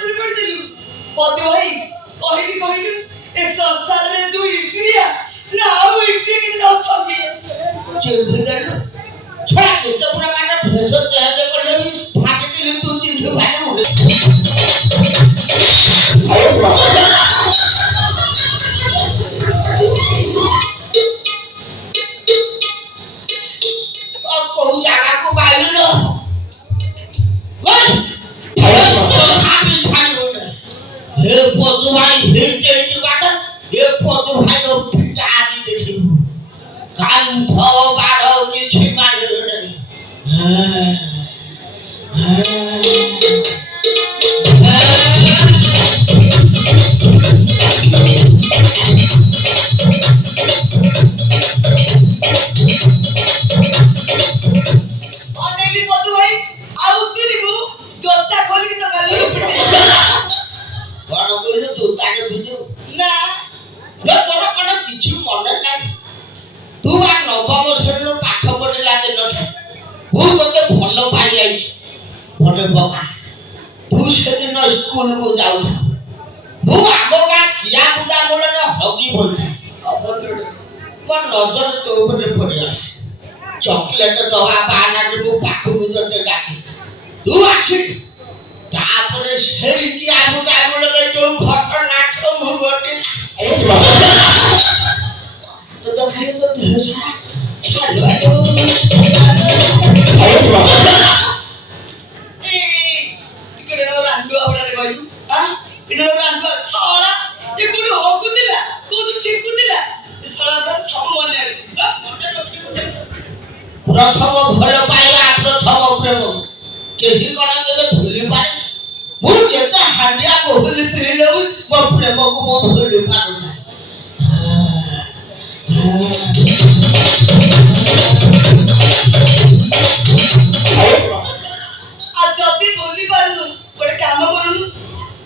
ପଛରେ ପଡ଼ିଦେଲୁ ପଦୁ ଭାଇ କହିଲୁ ଏ ସଂସାରରେ ତୁ ଇଷ୍ଟ୍ରିଆ ନା ଆଉ ଇଷ୍ଟ୍ରିଆ କେତେ ଅଛନ୍ତି ଚିହ୍ନି ଦେଲୁ ଛୁଆ କେତେ ପ୍ରକାର ଭେଷ ଚେଞ୍ଜ କଲେ ବି ଭାବିଥିଲି ତୁ ଚିହ୍ନି ପାରିବୁ କୋଉ ଜାଗାକୁ ପାଇଲୁ हे पदू भाई हे चेंज बाटा हे पदू भाई रो पिटा आदि देखियो कांध बारो किछि माने नहीं अनेली पदू भाई आउ तिरिबु जोता खोली तो गली बड़ कइलो जोताने बिजु ना हे तोर कोन किछि मने नाही तू बा नवम श्रेणी पाठ पढिला दिनठे हु तते भलो पाई आइछ बडे बाबा तू सेदिन स्कूल को जाउ था हु आगोगा किया पूजा बोले न हगी बोलता अभद्र पर नजर तो ऊपर पड़िया चॉकलेट दवा बाना रे मु पाखु जते डाकी तू आसी तापरे सेई किया पूजा बोले जो घटना सब घटे तो खाली तो धरसा खालो तिकडे रांडू आवडारे गयु हां तिकडे रांडू साळा ये कोणी होकुदिला कोणी चिकुदिला साळा तर सब मने अछि मने रखियो प्रथम भल पाइबा प्रथम प्रेम केही करा देबे भूली पारे मु जेता हांडिया बोली पीलो मो प्रेम को मो भूली पारो ना आ जति बोली पारुनु गोटे काम करूनु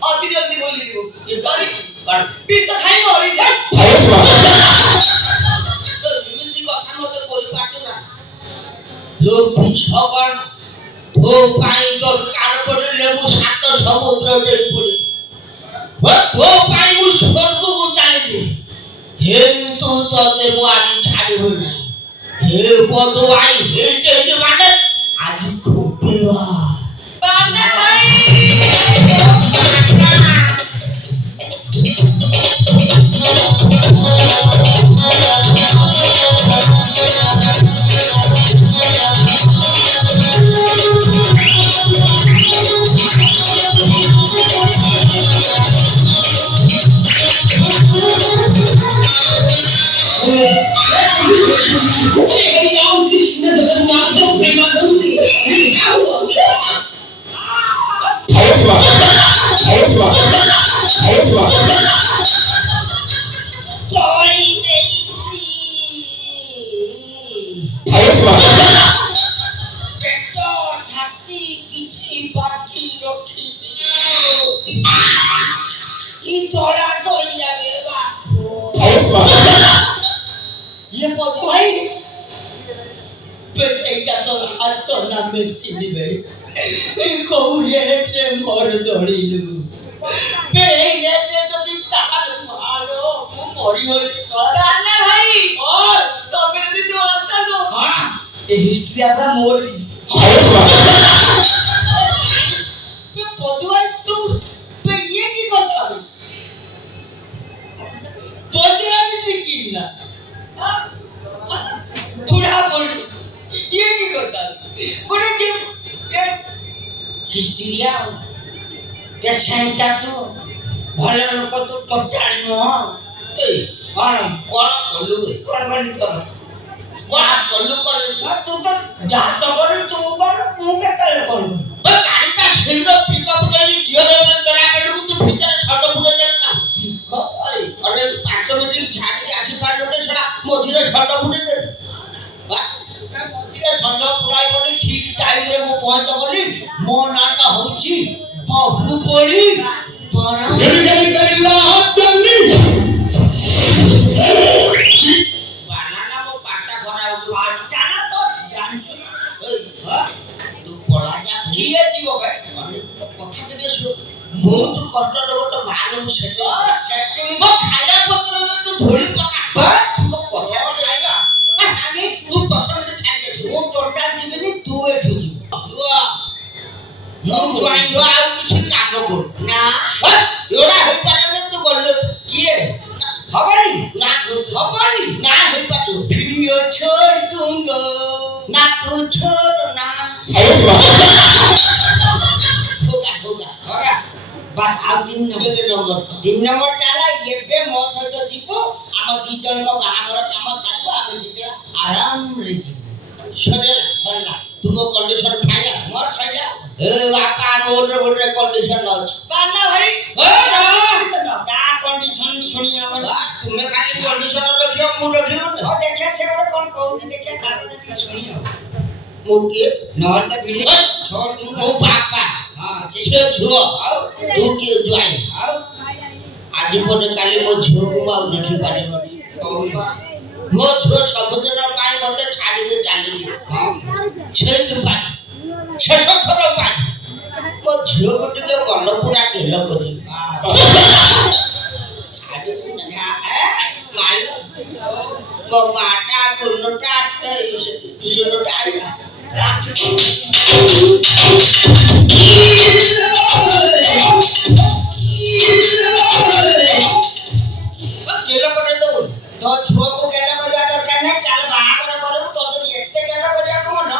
अति जल्दी बोली जीवो ये करी कर पिस खाई मरी जा तो इमिति कथा मते कोई पाटो ना लो पिछगण तो पाई दरकार पड़िले मु सात समुद्र डेई पड़ी तो पाई मु स्वर्ग को चली কিন্তু তোতে মু আজি ছাড়িব না হে পদু ভাই হে যে মানে আজি খুপিবা पाना भाई ये पदू भाई पेसेटा तो हाथ तो ना मेसिनी भाई कोउरे रे मोर दड़िलु बेले रे जदी तार मारो मु मरि होई सराना भाई और तबे जदी तू आस्ता तो हां ए हिस्ट्री आपा मोरी पदू भाई तू पे ये की কথা पदरा भी सिकिना बुढ़ा बोल ये की करता कोने जे हिस्ट्रिया के सेंटा तो भले लोक तो टटाल न ए कोन कोलु कोन बनी तो कोन कोलु करे तू तो जा तो करे तू बोल तू के तले करू ओ गाड़ीटा शीघ्र पिकअप करी गियर में करा बेलु तू भीतर छड पुरे देल ना पिकअप ए अरे 5 मिनिट छाडी आसी पाडलोटे सडा मोधीरे छड पुरे दे मोधीरे छड पुराई बोली ठीक टाइम रे मो पहुंच बोली मो नाटा होची बाहुबली बड़ा जल्दी करिला चलनी बानाना मो पाटा घरा पाटा ना तो जानछु ए तू पळा जा किए जीवो भाई कथा के सु ବହୁତ କଷ୍ଟରେ ଗୋଟେ ବାହାରକୁ ସେଟା ସେଟିଂ ମୋ ଖାଇବା ପତ୍ରରେ ତୁ ଧୂଳି ପକା ମୋ କଥା ଖାଇବା ଆମେ ତୁ 10 ମିନିଟ୍ ଛାଡ଼ି ଆସିବୁ ମୁଁ ଟୋଟାଲ ଯିବିନି ତୁ ଏଠୁ ଯିବୁ ମୁଁ ଜଏନ୍ ଆଉ କିଛି କାମ କରୁ ନା ଏଉଡା ହେଇପାରେନି ତୁ ଗଲେ କିଏ ହବନି ନା ହବନି ନା ହେଇପାରିବ ভিডিও छोड़ दूंगा ना तू छोड़ ना होगा होगा बस आउ 3 नंबर केले नंबर 3 नंबर चाला एबे मो सहित जीवो हम दी जण को बाहागर काम सारबो हम दी जण आराम रे जीवो सरला तुम कंडीशन फाइना मोर सहिला ए बापा मोर गोटे कंडीशन अछि बाना भाई ए ना का कंडीशन सुनी हमर तुम्हें खाली कंडीशन रखियो मु रखियो ओ देखे से बड़े कोन कहू देखे तार देखे सुनियो मु के नहर त वीडियो छोड़ दूंगा मु बापा हां से झुओ तू के जुआई आओ आज पटे काली मो झुओ को आउ देखि पारिबो मो झुओ सबदिन पाई मते छाडी के चाली हां से दुपा शेष थर पाई मो झुओ को टिके बन पुरा गेल करी मो माटा गुनटा ते सुनटा आइला केला करे दो तो छुआ को केला करबा दरकार नै चाल बाहागर करू तो जदी एते केला करबा को न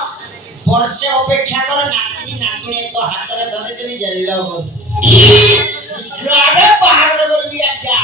वर्षे अपेक्षा कर नाती नातुणी तो हाथ रे धरे देबी जल्ला हो शीघ्र आबे बाहागर करबी आजा